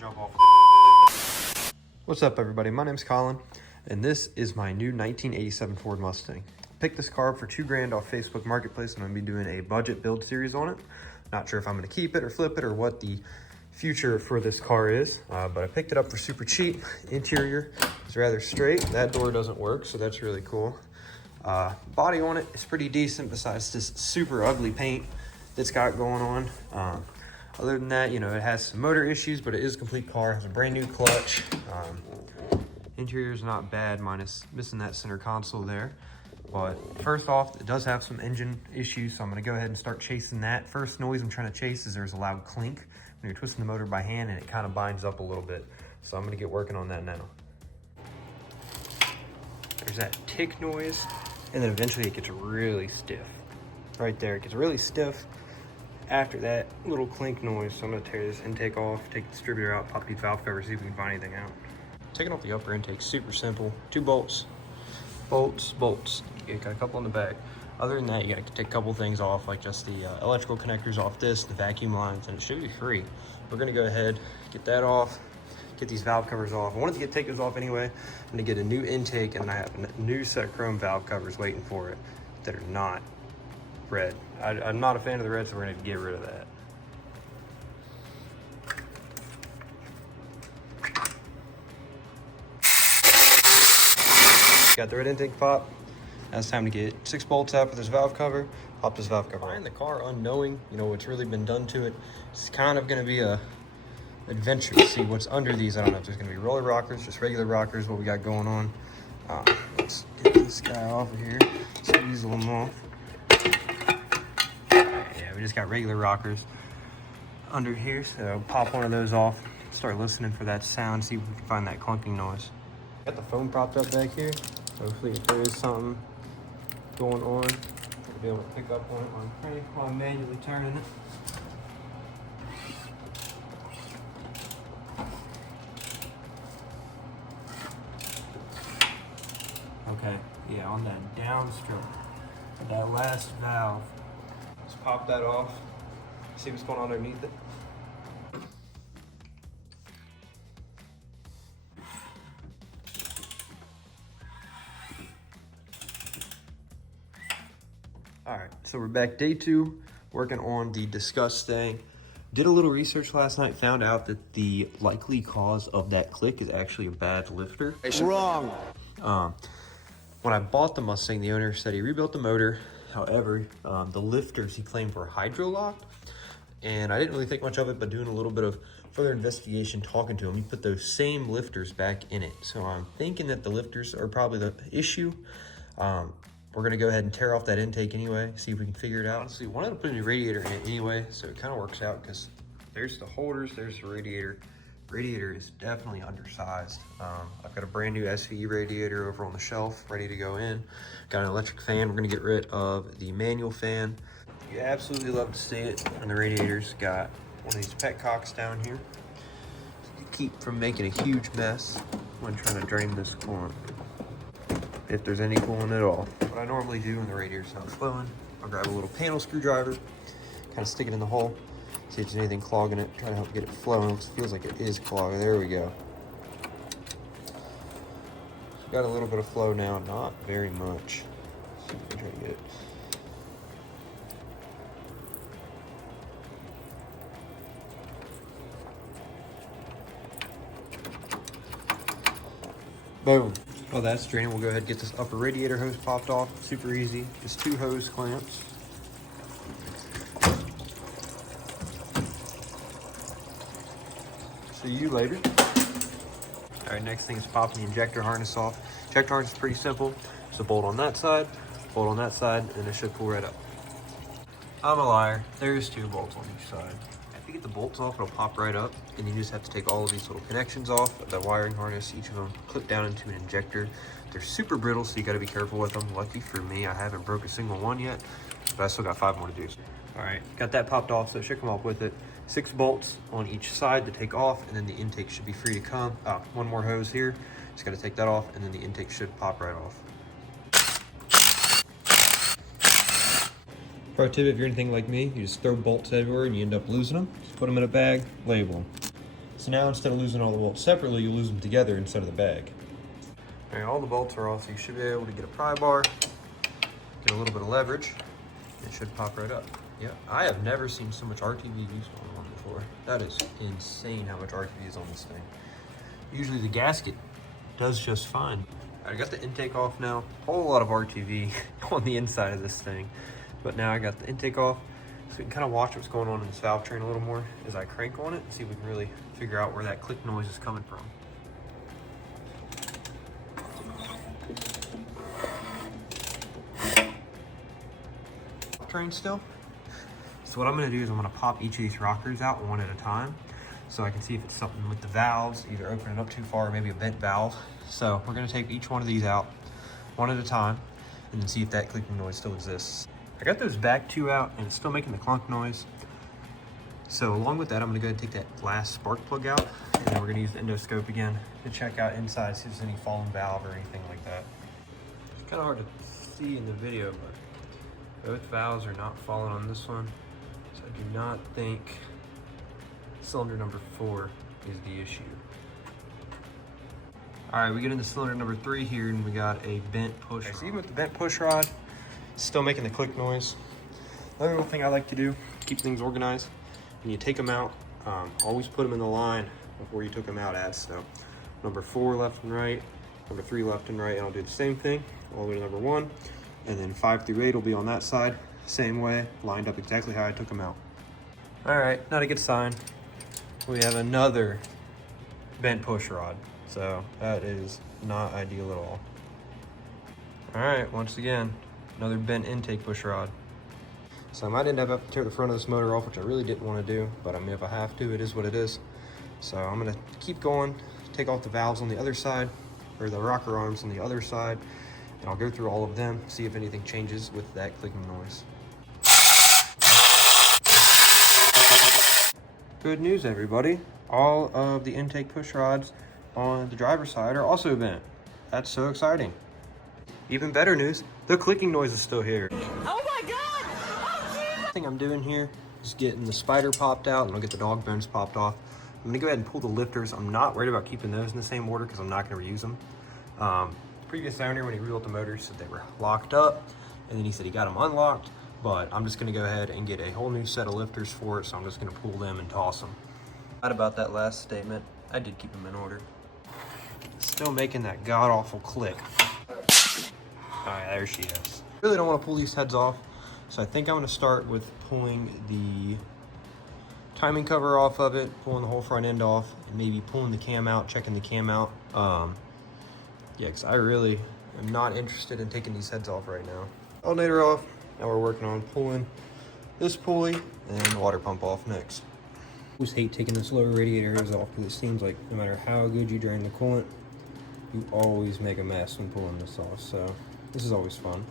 jump off. What's up, everybody? My name's Colin, and this is my new 1987 Ford Mustang. Picked this car up for $2,000 off Facebook Marketplace. I'm gonna be doing a budget build series on it. Not sure if I'm gonna keep it or flip it or what the future for this car is, but I picked it up for super cheap. Interior is rather straight. That door doesn't work, so that's really cool. Body on it is pretty decent besides this super ugly paint that's got going on. Other than that, you know, it has some motor issues, but it is a complete car. It has a brand new clutch. Interior is not bad, minus missing that center console there. But first off, it does have some engine issues, so I'm gonna go ahead and start chasing that. First noise I'm trying to chase is there's a loud clink when you're twisting the motor by hand, and it kind of binds up a little bit. So I'm gonna get working on that now. There's that tick noise, and then eventually it gets really stiff. Right there, it gets really stiff. After that little clink noise, so I'm gonna tear this intake off, take the distributor out, pop these valve covers, see if we can find anything out. Taking off the upper intake, super simple. 2 bolts, bolts. You got a couple in the back. Other than that, you gotta take a couple things off, like just the electrical connectors off this, the vacuum lines, and it should be free. We're gonna go ahead, get that off, get these valve covers off. I wanted to take those off anyway. I'm gonna get a new intake, and I have a new set of chrome valve covers waiting for it that are not red. I'm not a fan of the red, so we're gonna get rid of that. Got the red intake pop. Now it's time to get 6 bolts out for this valve cover. Pop this valve cover in the car, unknowing, you know, what's really been done to it. It's kind of gonna be a adventure to see what's under these. I don't know if there's gonna be roller rockers, just regular rockers, what we got going on. Let's get this guy off of here. Let's weasel them off. Yeah, we just got regular rockers under here, so pop one of those off, start listening for that sound, see if we can find that clunking noise. Got the phone propped up back here. Hopefully if there is something going on, I'll be able to pick up on it while I'm manually turning it. Okay, yeah, on that downstroke, that last valve, let's pop that off, see what's going on underneath it. All right, so we're back day 2, working on the Disgust thing. Did a little research last night, found out that the likely cause of that click is actually a bad lifter. Wrong. When I bought the Mustang, the owner said he rebuilt the motor. However, the lifters he claimed were hydro-locked, and I didn't really think much of it, but doing a little bit of further investigation, talking to him, he put those same lifters back in it. So I'm thinking that the lifters are probably the issue. We're gonna go ahead and tear off that intake anyway, see if we can figure it out. Honestly, wanted to put a new radiator in it anyway, so it kind of works out because there's the holders, there's the radiator. Radiator is definitely undersized. I've got a brand new SVE radiator over on the shelf, ready to go in. Got an electric fan. We're gonna get rid of the manual fan. You absolutely love to see it. And the radiator's got one of these petcocks down here to keep from making a huge mess when trying to drain this coolant, if there's any coolant at all. What I normally do when the radiator's not flowing, I'll grab a little panel screwdriver, kind of stick it in the hole, see if there's anything clogging it, try to help get it flowing. It feels like it is clogged. There we go. Got a little bit of flow now, not very much. See if we can try to get it. Boom. While that's draining, we'll go ahead and get this upper radiator hose popped off. Super easy, just 2 hose clamps. See you later. All right, next thing is popping the injector harness off. Injector harness is pretty simple. Just a bolt on that side, and it should pull right up. I'm a liar. There's 2 bolts on each side. After you get the bolts off, it'll pop right up, and you just have to take all of these little connections off the wiring harness. Each of them clip down into an injector. They're super brittle, so you got to be careful with them. Lucky for me, I haven't broke a single one yet, but I still got 5 more to do. All right, got that popped off, so it should come off with it. 6 bolts on each side to take off, and then the intake should be free to come. One more hose here. Just got to take that off, and then the intake should pop right off. Pro tip, if you're anything like me, you just throw bolts everywhere and you end up losing them. Just put them in a bag, label them. So now instead of losing all the bolts separately, you lose them together instead of the bag. All right, all the bolts are off, so you should be able to get a pry bar, get a little bit of leverage. It should pop right up. Yeah, I have never seen so much RTV used on one before. That is insane how much RTV is on this thing. Usually the gasket does just fine. I got the intake off now. A whole lot of RTV on the inside of this thing. But now I got the intake off, so we can kind of watch what's going on in this valve train a little more as I crank on it and see if we can really figure out where that click noise is coming from. Train still. So what I'm going to do is I'm going to pop each of these rockers out one at a time so I can see if it's something with the valves, either opening up too far or maybe a bent valve. So we're going to take each one of these out one at a time and then see if that clicking noise still exists. I got those back two out and it's still making the clunk noise. So along with that, I'm going to go ahead and take that last spark plug out, and then we're going to use the endoscope again to check out inside, see if there's any fallen valve or anything like that. It's kind of hard to see in the video, but both valves are not falling on this one, so I do not think cylinder number 4 is the issue. All right, we get into cylinder number 3 here, and we got a bent push rod. So even with the bent push rod, it's still making the click noise. Another little thing I like to do, keep things organized, when you take them out, always put them in the line before you took them out at. So number 4 left and right, number 3 left and right, and I'll do the same thing all the way to number 1. And then 5 through 8 will be on that side, same way, lined up exactly how I took them out. All right, not a good sign. We have another bent push rod, so that is not ideal at all. All right, once again, another bent intake push rod. So I might end up having to tear the front of this motor off, which I really didn't want to do, but I mean, if I have to, it is what it is. So I'm gonna keep going, take off the valves on the other side, or the rocker arms on the other side, and I'll go through all of them, see if anything changes with that clicking noise. Good news, everybody. All of the intake push rods on the driver's side are also bent. That's so exciting. Even better news, the clicking noise is still here. Oh my God! Oh, The thing I'm doing here is getting the spider popped out, and I'll get the dog bones popped off. I'm gonna go ahead and pull the lifters. I'm not worried about keeping those in the same order because I'm not gonna reuse them. Previous owner, when he rebuilt the motors, said they were locked up, and then he said he got them unlocked, but I'm just gonna go ahead and get a whole new set of lifters for it, so I'm just gonna pull them and toss them. Not about that last statement. I did keep them in order. Still making that god-awful click. All right, there she is. Really don't want to pull these heads off, so I think I'm gonna start with pulling the timing cover off of it, pulling the whole front end off, and maybe pulling the cam out, checking the cam out. Yeah, because I really am not interested in taking these heads off right now. Alternator off. Now we're working on pulling this pulley and the water pump off next. I always hate taking this lower radiator hose off because it seems like no matter how good you drain the coolant, you always make a mess when pulling this off. So this is always fun.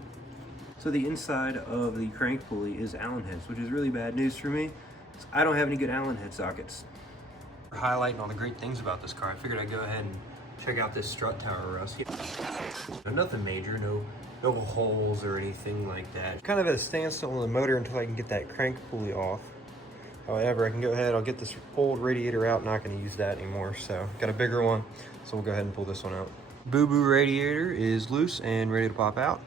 So the inside of the crank pulley is Allen heads, which is really bad news for me. I don't have any good Allen head sockets. For highlighting all the great things about this car, I figured I'd go ahead and check out this strut tower rust. Nothing major, no holes or anything like that. Kind of at a standstill on the motor until I can get that crank pulley off. However, I can go ahead, I'll get this old radiator out, not gonna use that anymore. So got a bigger one, so we'll go ahead and pull this one out. Boo-boo radiator is loose and ready to pop out.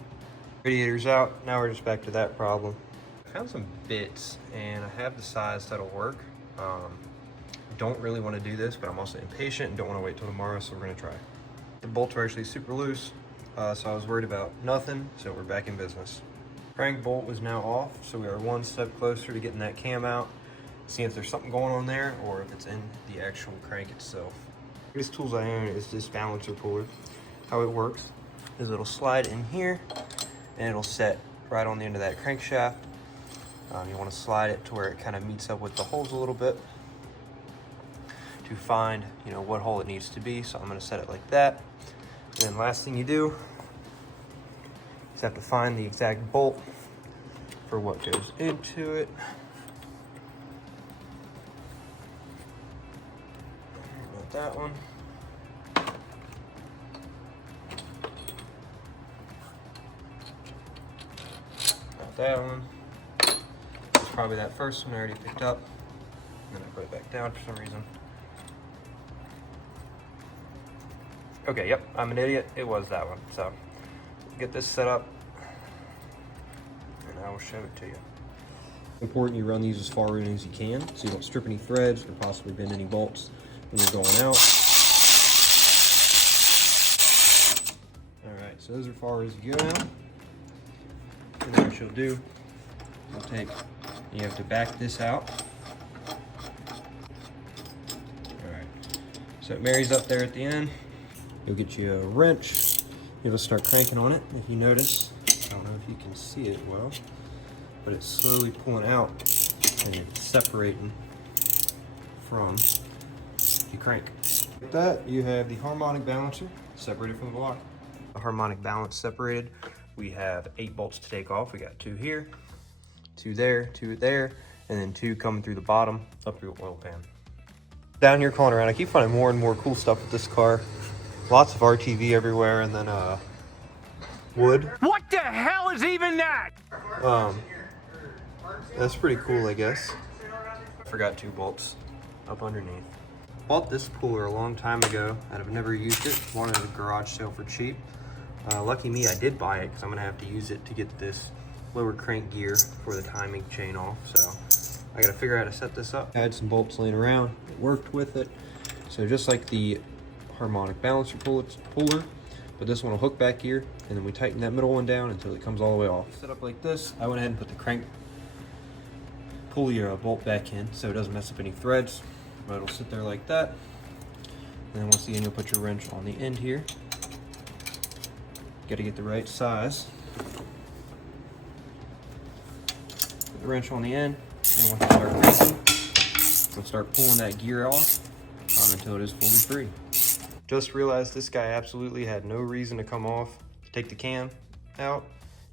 Radiator's out, now we're just back to that problem. I found some bits and I have the size that'll work. Don't really want to do this, but I'm also impatient and don't want to wait till tomorrow, so we're gonna try. The bolts are actually super loose, so I was worried about nothing, so we're back in business. Crank bolt was now off, so we are one step closer to getting that cam out, seeing if there's something going on there or if it's in the actual crank itself. The biggest tools I own is this balancer puller. How it works is it'll slide in here and it'll set right on the end of that crankshaft. You want to slide it to where it kind of meets up with the holes a little bit to find, what hole it needs to be. So I'm going to set it like that. And then last thing you do is have to find the exact bolt for what goes into it. About that one. About that one. It's probably that first one I already picked up. And then I put it back down for some reason. Okay, yep, I'm an idiot. It was that one. So get this set up and I will show it to you. Important you run these as far in as you can so you don't strip any threads or possibly bend any bolts when you're going out. Alright, so those are as far as you go now. And then what you'll do, you have to back this out. Alright, so it marries up there at the end. You'll get you a wrench. You'll start cranking on it. If you notice, I don't know if you can see it well, but it's slowly pulling out and it's separating from the crank. With that, you have the harmonic balancer separated from the block. The harmonic balance separated. We have 8 bolts to take off. We got 2 here, 2 there, 2 there, and then 2 coming through the bottom up through the oil pan. Down here calling around, I keep finding more and more cool stuff with this car. Lots of RTV everywhere, and then wood. What the hell is even that? That's pretty cool, I guess. Forgot 2 bolts up underneath. Bought this puller a long time ago, and I've never used it. Bought it at a garage sale for cheap. Lucky me, I did buy it because I'm gonna have to use it to get this lower crank gear for the timing chain off. So I gotta figure out how to set this up. I had some bolts laying around. It worked with it. So just like the harmonic balancer puller, but this one will hook back here, and then we tighten that middle one down until it comes all the way off. Set up like this. I went ahead and put the crank pulley bolt back in so it doesn't mess up any threads, but it'll sit there like that. And then once again, you'll put your wrench on the end here. Got to get the right size. Put the wrench on the end, and once you start cranking, we'll start pulling that gear off until it is fully free. Just realized this guy absolutely had no reason to come off. To take the cam out,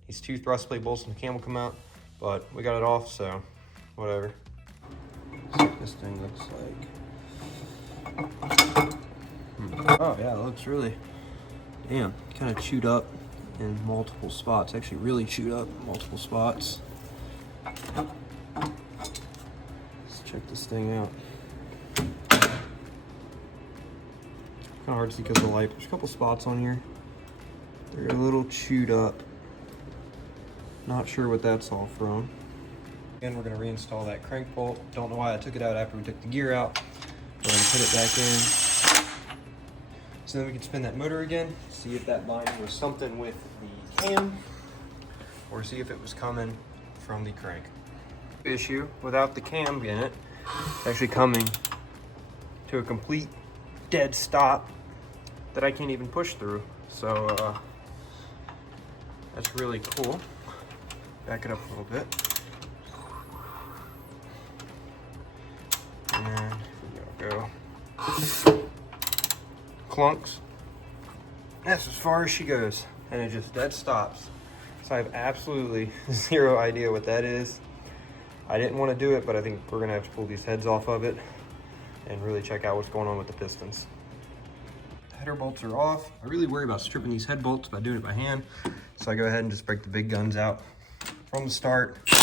these 2 thrust plate bolts and the cam will come out, but we got it off, so whatever. See what this thing looks like. Oh yeah, it looks really, damn, kind of chewed up in multiple spots. Actually really chewed up in multiple spots. Let's check this thing out. Kind of hard to see because of the light. There's a couple spots on here. They're a little chewed up. Not sure what that's all from. Again, we're going to reinstall that crank bolt. Don't know why I took it out after we took the gear out. We're going to put it back in. So then we can spin that motor again, see if that line was something with the cam, or see if it was coming from the crank. Issue without the cam in it, actually coming to a complete dead stop that I can't even push through. So that's really cool. Back it up a little bit. And here we go. Clunks. That's as far as she goes, and it just dead stops. So I have absolutely 0 idea what that is. I didn't want to do it, but I think we're gonna have to pull these heads off of it and really check out what's going on with the pistons. The header bolts are off. I really worry about stripping these head bolts by doing it by hand, so I go ahead and just break the big guns out from the start. This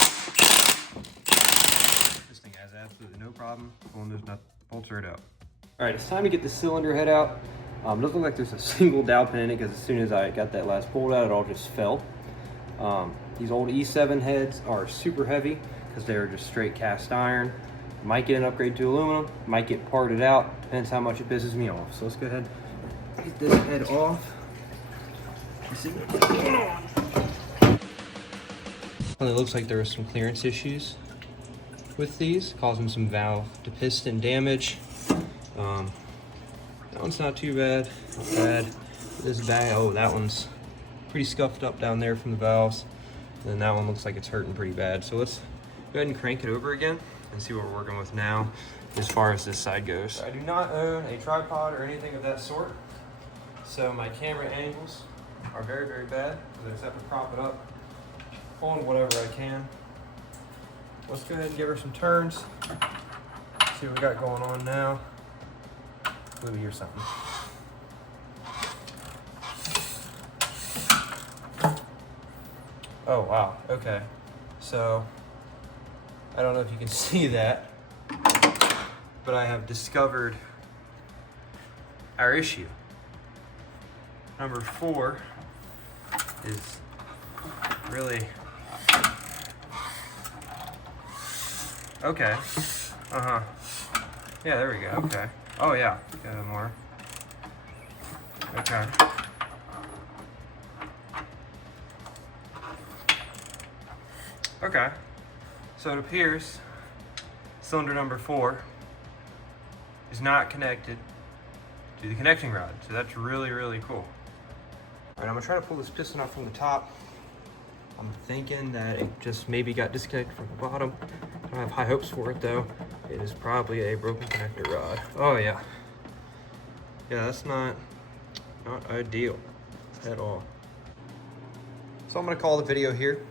thing has absolutely no problem pulling those bolts right out. All right, it's time to get the cylinder head out. It doesn't look like there's a single dowel pin in it because as soon as I got that last bolt out, it all just fell. These old E7 heads are super heavy because they're just straight cast iron. Might get an upgrade to aluminum, might get parted out, depends how much it pisses me off. So let's go ahead and get this head off. Let's see what's going on. Well, it looks like there was some clearance issues with these, causing some valve to piston damage. That one's not too bad, not bad. This bag, oh, that one's pretty scuffed up down there from the valves. And then that one looks like it's hurting pretty bad. So let's go ahead and crank it over again and see what we're working with now as far as this side goes. I do not own a tripod or anything of that sort. So my camera angles are very, very bad. I just have to prop it up, pulling whatever I can. Let's go ahead and give her some turns. See what we got going on now. Let me hear something. Oh, wow, okay. So, I don't know if you can see that, but I have discovered our issue. number 4 is really okay. Yeah, there we go. Okay. Oh yeah, got more. Okay. Okay. So it appears cylinder number 4 is not connected to the connecting rod. So that's really, really cool. All right, I'm gonna try to pull this piston out from the top. I'm thinking that it just maybe got disconnected from the bottom. I don't have high hopes for it though. It is probably a broken connector rod. Oh yeah. Yeah, that's not ideal at all. So I'm gonna call the video here.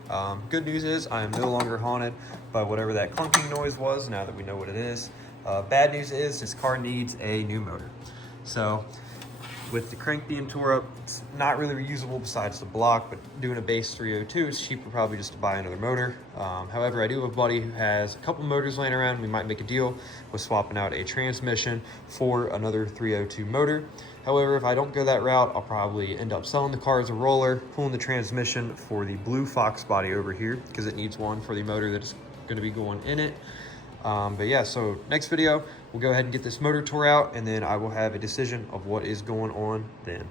Good news is I am no longer haunted by whatever that clunking noise was, now that we know what it is. Bad news is this car needs a new motor. So with the crank being tore up, it's not really reusable besides the block, but doing a base 302 is cheaper probably just to buy another motor. However, I do have a buddy who has a couple motors laying around. We might make a deal with swapping out a transmission for another 302 motor. However, if I don't go that route, I'll probably end up selling the car as a roller, pulling the transmission for the blue fox body over here because it needs one for the motor that's going to be going in it. But yeah, so next video, we'll go ahead and get this motor tore out, and then I will have a decision of what is going on then.